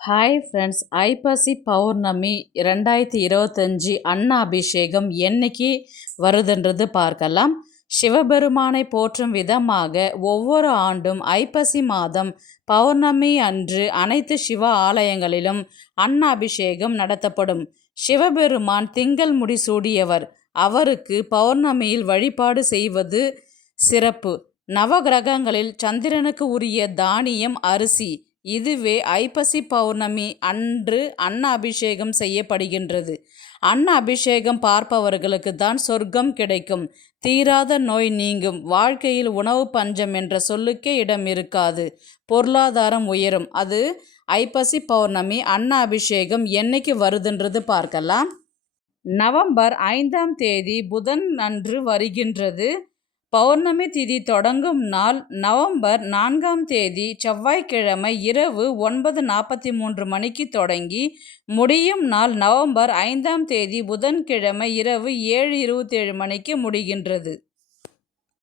Hi friends ஐப்பசி பௌர்ணமி ரெண்டாயிரத்தி இருபத்தஞ்சி அன்ன அபிஷேகம் என்னைக்கு வருதுன்றது பார்க்கலாம். சிவபெருமானை போற்றும் விதமாக ஒவ்வொரு ஆண்டும் ஐப்பசி மாதம் பௌர்ணமி அன்று அனைத்து சிவ ஆலயங்களிலும் அன்ன அபிஷேகம் நடத்தப்படும். சிவபெருமான் திங்கள் முடிசூடியவர் அவருக்கு பௌர்ணமியில் வழிபாடு செய்வது சிறப்பு. நவகிரகங்களில் சந்திரனுக்கு உரிய தானியம் அரிசி இதுவே ஐப்பசி பௌர்ணமி அன்று அன்ன அபிஷேகம் செய்யப்படுகின்றது. அன்ன அபிஷேகம் பார்ப்பவர்களுக்கு தான் சொர்க்கம் கிடைக்கும். தீராத நோய் நீங்கும். வாழ்க்கையில் உணவு பஞ்சம் என்ற சொல்லுக்கே இடம் இருக்காது. பொருளாதாரம் உயரும். அது ஐப்பசி பௌர்ணமி அன்ன அபிஷேகம் என்னைக்கு வருதுன்றது பார்க்கலாம். நவம்பர் ஐந்தாம் தேதி புதன் அன்று வருகின்றது. பௌர்ணமி திதி தொடங்கும் நாள் நவம்பர் நான்காம் தேதி செவ்வாய்க்கிழமை இரவு ஒன்பது நாற்பத்தி மூன்று மணிக்கு தொடங்கி முடியும் நாள் நவம்பர் ஐந்தாம் தேதி புதன்கிழமை இரவு ஏழு இருபத்தேழு மணிக்கு முடிகின்றது.